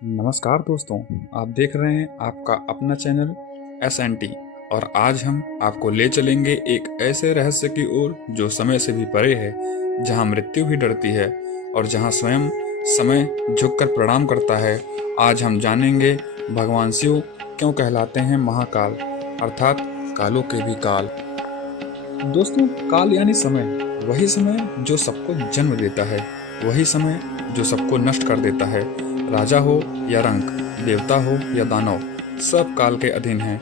नमस्कार दोस्तों, आप देख रहे हैं आपका अपना चैनल SNT। और आज हम आपको ले चलेंगे एक ऐसे रहस्य की ओर जो समय से भी परे है, जहां मृत्यु भी डरती है और जहां स्वयं समय झुककर प्रणाम करता है। आज हम जानेंगे भगवान शिव क्यों कहलाते हैं महाकाल, अर्थात कालों के भी काल। दोस्तों, काल यानी समय, वही समय जो सबको जन्म देता है, वही समय जो सबको नष्ट कर देता है। राजा हो या रंक, देवता हो या दानव, सब काल के अधीन हैं।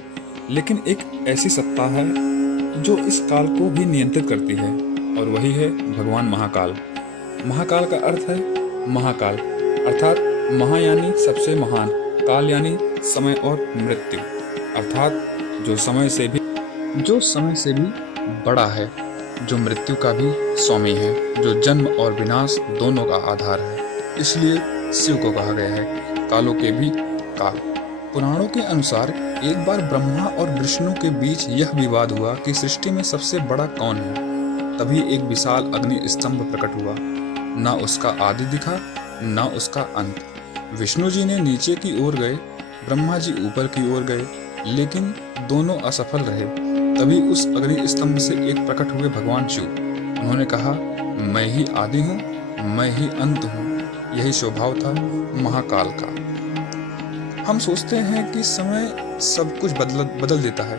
लेकिन एक ऐसी सत्ता है जो इस काल को भी नियंत्रित करती है, और वही है भगवान महाकाल। महाकाल का अर्थ है महाकाल, अर्थात महा यानी सबसे महान, काल यानी समय और मृत्यु, अर्थात जो समय से भी बड़ा है, जो मृत्यु का भी स्वामी है, जो जन्म और विनाश दोनों का आधार है। इसलिए शिव को कहा गया है कालों के भी काल। पुराणों के अनुसार एक बार ब्रह्मा और विष्णु के बीच यह विवाद हुआ कि सृष्टि में सबसे बड़ा कौन है। तभी एक विशाल अग्नि स्तंभ प्रकट हुआ। न उसका आदि दिखा, न उसका अंत। विष्णु जी ने नीचे की ओर गए, ब्रह्मा जी ऊपर की ओर गए, लेकिन दोनों असफल रहे। तभी उस अग्नि स्तंभ से एक प्रकट हुए भगवान शिव। उन्होंने कहा, मैं ही आदि हूँ, मैं ही अंत हूँ। यही स्वभाव था महाकाल का। हम सोचते हैं कि समय सब कुछ बदल देता है।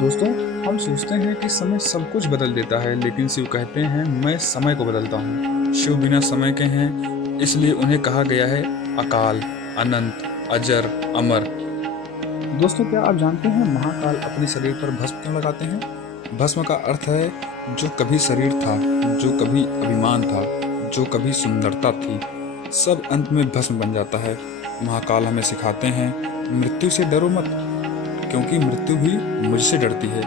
दोस्तों, हम सोचते हैं कि समय सब कुछ बदल देता है, लेकिन शिव कहते हैं मैं समय को बदलता हूँ। शिव बिना समय के हैं, इसलिए उन्हें कहा गया है अकाल, अनंत, अजर, अमर। दोस्तों, क्या आप जानते हैं महाकाल अपने शरीर पर भस्म क्यों लगाते हैं? भस्म का अर्थ है जो कभी शरीर था, जो कभी अभिमान था, जो कभी सुंदरता थी, सब अंत में भस्म बन जाता है। महाकाल हमें सिखाते हैं मृत्यु से डरो मत, क्योंकि मृत्यु भी मुझसे डरती है।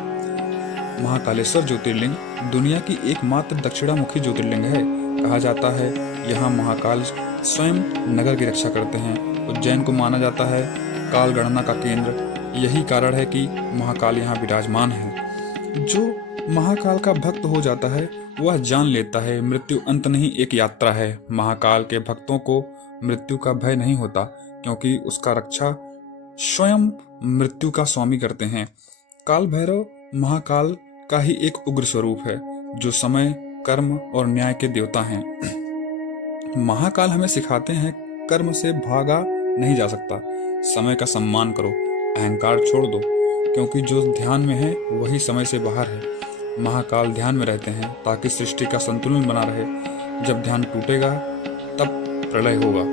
महाकालेश्वर ज्योतिर्लिंग दुनिया की एकमात्र दक्षिणामुखी ज्योतिर्लिंग है। कहा जाता है यहाँ महाकाल स्वयं नगर की रक्षा करते हैं। उज्जैन को माना जाता है काल गणना का केंद्र। यही कारण है कि महाकाल यहाँ विराजमान है। जो महाकाल का भक्त हो जाता है वह जान लेता है मृत्यु अंत नहीं, एक यात्रा है। महाकाल के भक्तों को मृत्यु का भय नहीं होता, क्योंकि उसका रक्षा स्वयं मृत्यु का स्वामी करते हैं। काल भैरव महाकाल का ही एक उग्र स्वरूप है, जो समय, कर्म और न्याय के देवता हैं। महाकाल हमें सिखाते हैं कर्म से भागा नहीं जा सकता। समय का सम्मान करो, अहंकार छोड़ दो, क्योंकि जो ध्यान में है वही समय से बाहर है। महाकाल ध्यान में रहते हैं ताकि सृष्टि का संतुलन बना रहे। जब ध्यान टूटेगा तब प्रलय होगा।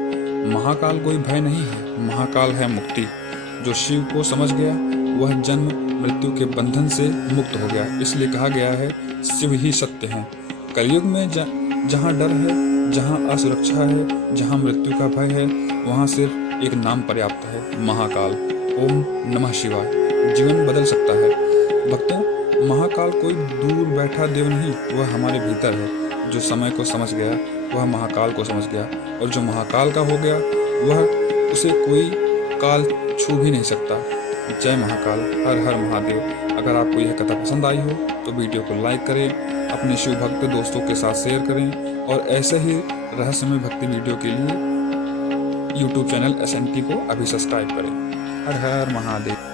महाकाल कोई भय नहीं है, महाकाल है मुक्ति। जो शिव को समझ गया वह जन्म मृत्यु के बंधन से मुक्त हो गया। इसलिए कहा गया है शिव ही सत्य है। कलयुग में जहाँ डर है, जहाँ असुरक्षा है, जहाँ मृत्यु का भय है, वहाँ सिर्फ एक नाम पर्याप्त है, महाकाल। ओम नमः शिवाय। जीवन बदल सकता है। भक्तों, महाकाल कोई दूर बैठा देव नहीं, वह हमारे भीतर है। जो समय को समझ गया वह महाकाल को समझ गया, और जो महाकाल का हो गया वह उसे कोई काल छू भी नहीं सकता। जय महाकाल, हर हर महादेव। अगर आपको यह कथा पसंद आई हो तो वीडियो को लाइक करें, अपने शिव भक्त दोस्तों के साथ शेयर करें, और ऐसे ही रहस्यमय भक्ति वीडियो के लिए YouTube चैनल SNT को अभी सब्सक्राइब करें। हर हर महादेव।